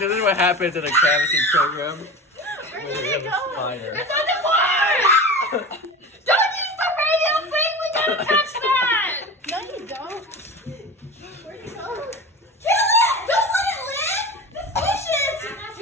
This is what happens in a canvassing program. Where did it go? It's on the floor! Don't use the radio thing! We gotta touch that! No, you don't. Where'd it go? Kill it! Don't let it live! Suspicious! I'm not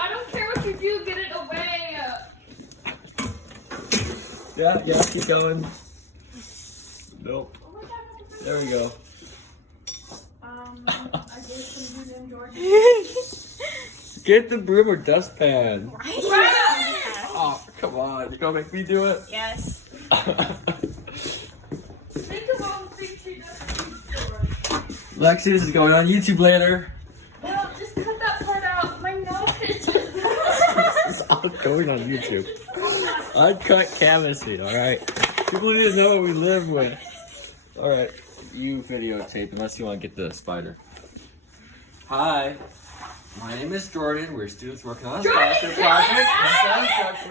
I don't care what you do, get it away! Yeah, keep going. Nope. There we go. I gave some to him, George. Get the broom or dustpan. Right. Oh, come on. You're gonna make me do it? Yes. Think of all the things she does. Lexi, this is going on YouTube later. Well, just cut that part out. My nose itches. This is all going on YouTube. Uncut canvassing, alright? People need to know what we live with. Alright, you videotape unless you want to get the spider. Hi, my name is Jordan. We're students working on a scholarship project.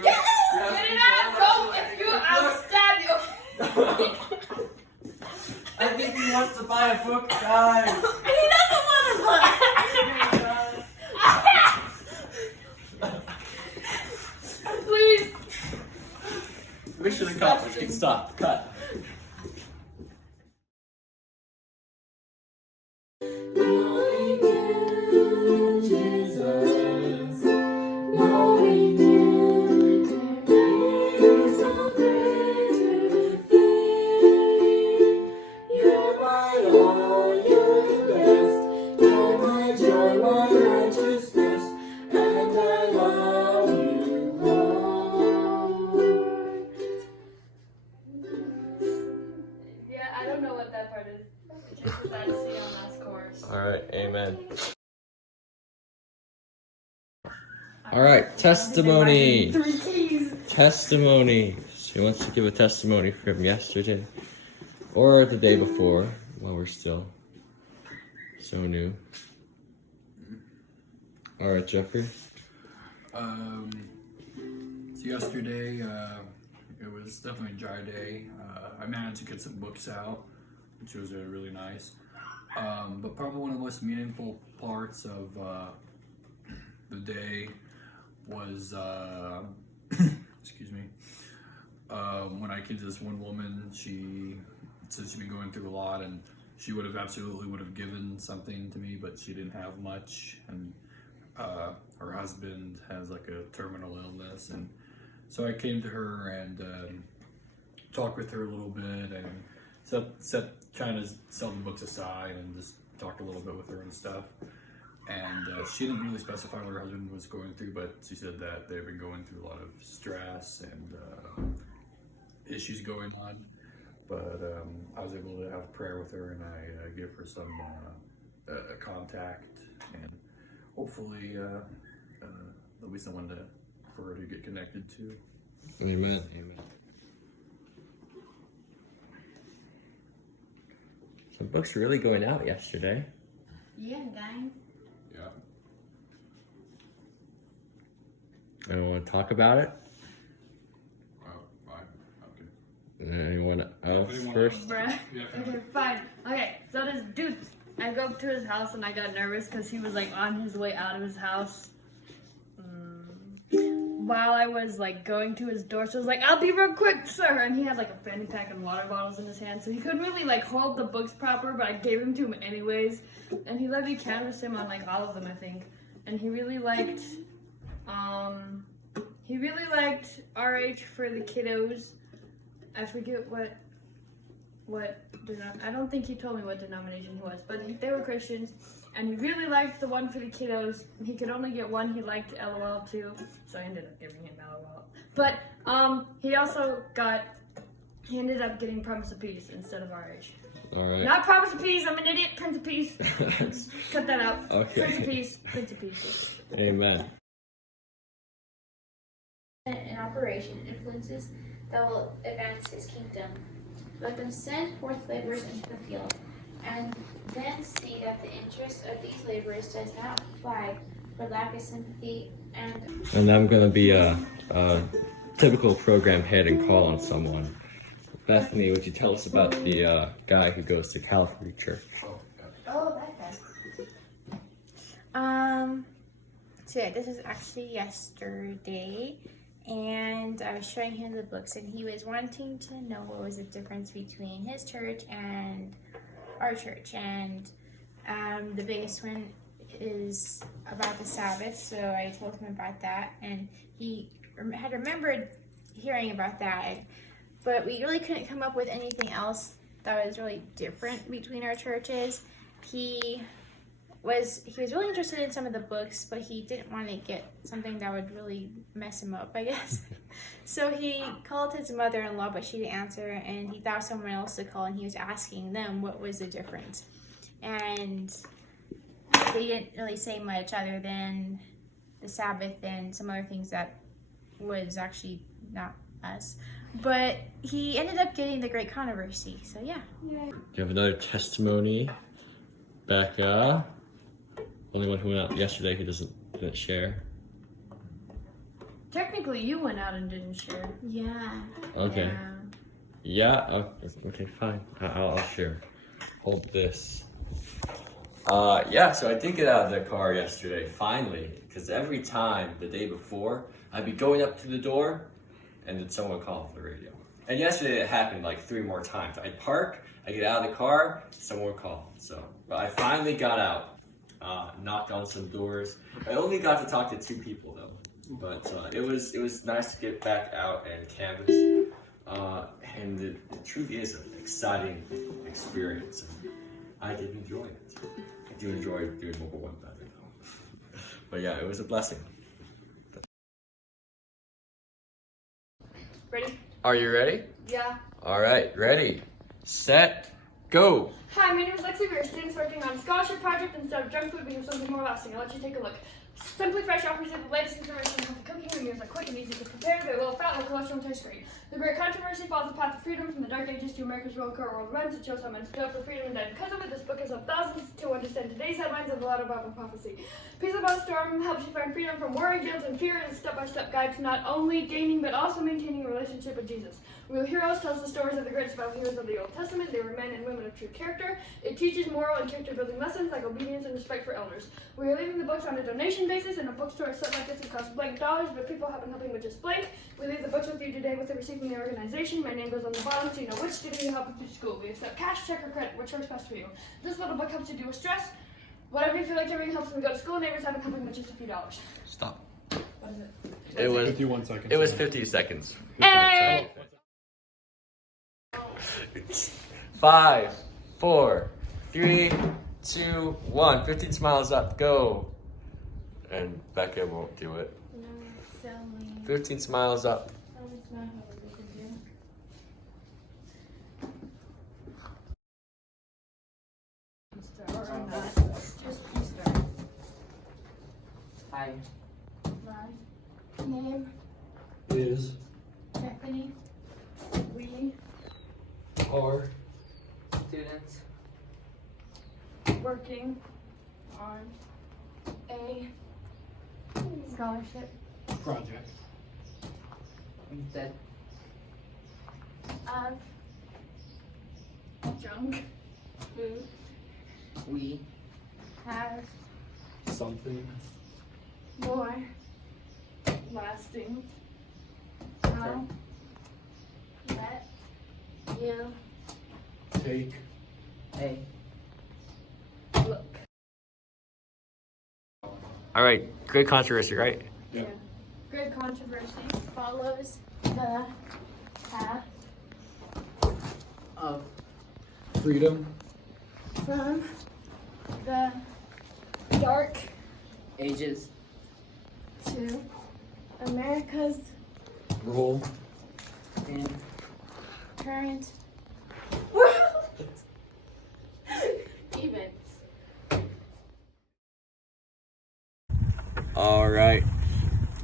Get it out! Go! If you, I will stab you. I think he wants to buy a book, guys. He doesn't want to look. Please. Mission accomplished. Stop. Cut. Yeah, I don't know what that part is. Just what that C on last chorus. Alright, amen. Alright, testimony. 3 keys. Testimony. She wants to give a testimony from yesterday or the day before while we're still so new. Alright, Jeffrey. So yesterday, it was definitely a dry day. I managed to get some books out, which was really nice. But probably one of the most meaningful parts of the day was, excuse me, when I came to this one woman. She said she'd been going through a lot, and she would have given something to me, but she didn't have much, and her husband has like a terminal illness, and so I came to her and talked with her a little bit, and trying to set the books aside and just talked a little bit with her and stuff. And she didn't really specify what her husband was going through, but she said that they've been going through a lot of stress and issues going on. But I was able to have prayer with her, and I gave her some contact, and hopefully there'll be someone for her to get connected to. Amen. Amen. Some books were really going out yesterday. Yeah, guys. Yeah. Anyone want to talk about it? Fine. Okay. Anyone else Anyone first? else? Bruh. Yeah, Okay, fine. Okay, so this dude, I go up to his house and I got nervous because he was like on his way out of his house. While I was like going to his door, so I was like, "I'll be real quick, sir." And he had like a fanny pack and water bottles in his hand, so he couldn't really like hold the books proper. But I gave them to him anyways, and he let me canvas him on like all of them, I think. And he really liked, RH for the kiddos. I forget what I don't think he told me what denomination he was, but they were Christians, and he really liked the one for the kiddos. He could only get one. He liked LOL too, so I ended up giving him LOL. But he ended up getting Promise of Peace instead of RH. All right. Not Promise of Peace. I'm an idiot. Prince of Peace. Cut that out. Okay. Prince of Peace. Prince of Peace. Amen. In operation influences that will advance his kingdom. Let them send forth laborers into the field, and then see that the interest of these laborers does not flag for lack of sympathy and I'm going to be a typical program head and call on someone. Bethany, would you tell us about the guy who goes to Calvary Church? Oh, that guy. So yeah, this was actually yesterday, and I was showing him the books, and he was wanting to know what was the difference between his church and our church, and the biggest one is about the Sabbath, so I told him about that, and he had remembered hearing about that, but we really couldn't come up with anything else that was really different between our churches. He was really interested in some of the books, but he didn't want to get something that would really mess him up, I guess. So he called his mother-in-law, but she didn't answer, and he thought someone else to call, and he was asking them what was the difference. And they didn't really say much other than the Sabbath and some other things that was actually not us. But he ended up getting the Great Controversy, so yeah. You have another testimony, Becca. Only one who went out yesterday who didn't share. Technically, you went out and didn't share. Yeah. Okay. Yeah. Okay. Fine. I'll share. Hold this. Yeah. So I did get out of the car yesterday finally, because every time the day before I'd be going up to the door, and then someone would call off the radio. And yesterday it happened like 3 more times. I'd park, I get out of the car, someone would call. So, but I finally got out. Knocked on some doors. I only got to talk to 2 people though, but it was nice to get back out and canvas. And the truth is an exciting experience, and I did enjoy it. I do enjoy doing mobile web better though. But yeah, it was a blessing. Ready? Are you ready? Yeah. All right, ready, set, go. Hi, my name is Lexi. We are students working on a scholarship project instead of junk food being something more lasting. I'll let you take a look. Simply Fresh offers you the latest information on healthy cooking. The meals are quick and easy to prepare. They're low fat, low cholesterol, and taste great. The Great Controversy follows the path of freedom from the dark ages to America's roller coaster world runs. It shows how men stood up for freedom and died because of it. This book has helped thousands to understand today's headlines and the latter Bible prophecy. Peace Above the Storm helps you find freedom from worry, guilt, and fear. It is a step-by-step guide to not only gaining but also maintaining a relationship with Jesus. Real Heroes tells the stories of the greatest Bible heroes of the Old Testament. They were men and women of true character. It teaches moral and character-building lessons like obedience and respect for elders. We are leaving the books on a donation basis, and a bookstore set like this would cost blank dollars, but people have been helping with just blank. We leave the books with you today with a receipt from the organization. My name goes on the bottom so you know which student you help with through school. We accept cash, check, or credit, which works best for you. This little book helps you deal with stress. Whatever you feel like reading helps them go to school. Neighbors have been helping with just a few dollars. Stop. What is it? It was 51 seconds. It was 50 seconds. Hey! 5, 4, 3, 2, 1. 15 smiles up. Go. And Becca won't do it. No, silly. 15 smiles up. That's not how we can do. Or not. Just you start. Hi. My name, Is Stephanie. We Or students working On a scholarship project. instead of junk food we have Something. more lasting now let you Take. a look. All right. Great controversy, right? Yeah. Great Controversy follows the path of Freedom. from the dark ages to America's Role. in current world events. All right.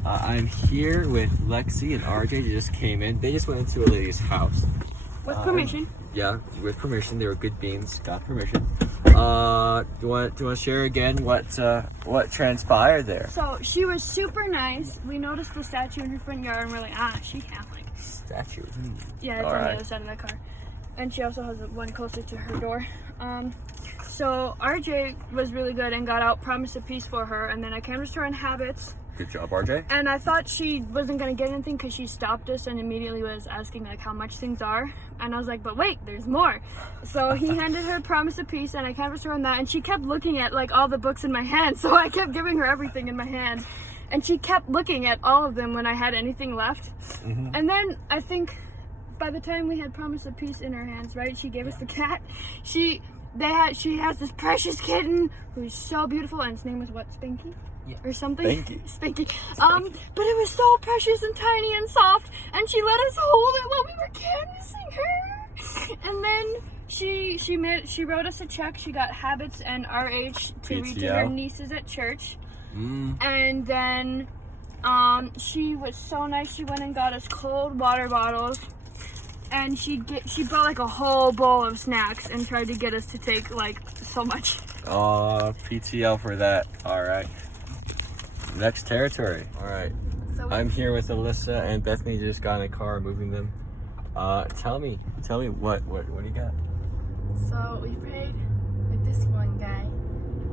I'm here with Lexi and RJ. They just came in. They just went into a lady's house. with permission. Yeah, with permission. They were good beans. Got permission. Do you want to share again what transpired there? So she was super nice. We noticed the statue in her front yard, and we're like, she Catholic. Statue. Yeah, it's All on the right. other side of that car. and she also has one closer to her door. So RJ was really good and got out Promise of Peace for her, and then I canvassed her on habits. Good job, RJ. And I thought she wasn't gonna get anything because she stopped us and immediately was asking like how much things are. And I was like, but wait, there's more. So he handed her Promise of Peace and I canvassed her on that, and she kept looking at like all the books in my hand. So I kept giving her everything in my hand. And she kept looking at all of them when I had anything left. And then I think by the time we had Promise of Peace in her hands, right, she gave us the cat. She has this precious kitten who's so beautiful, and its name was what, Spanky? Yeah. Or something? Spanky. But it was so precious and tiny and soft, and she let us hold it while we were canvassing her. And then she wrote us a check. She got Habits and RH to read to her nieces at church. And then she was so nice. She went and got us cold water bottles, and she brought like a whole bowl of snacks and tried to get us to take like so much. PTL for that. All right. Next territory. All right. So I'm here with Alyssa, and Bethany just got in a car moving them. Tell me what do you got? So we prayed with this one guy,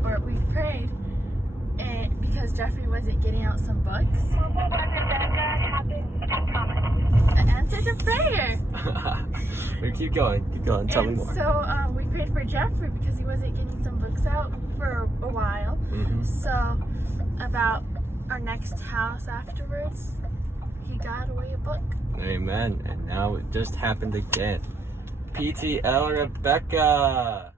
or we prayed, and because Jeffrey wasn't getting out some books, I answered the prayer. Keep going. Tell me more. So we prayed for Jeffrey because he wasn't getting some books out for a while. So about our next house afterwards, he got away a book. Amen. And now it just happened again. PTL Rebecca.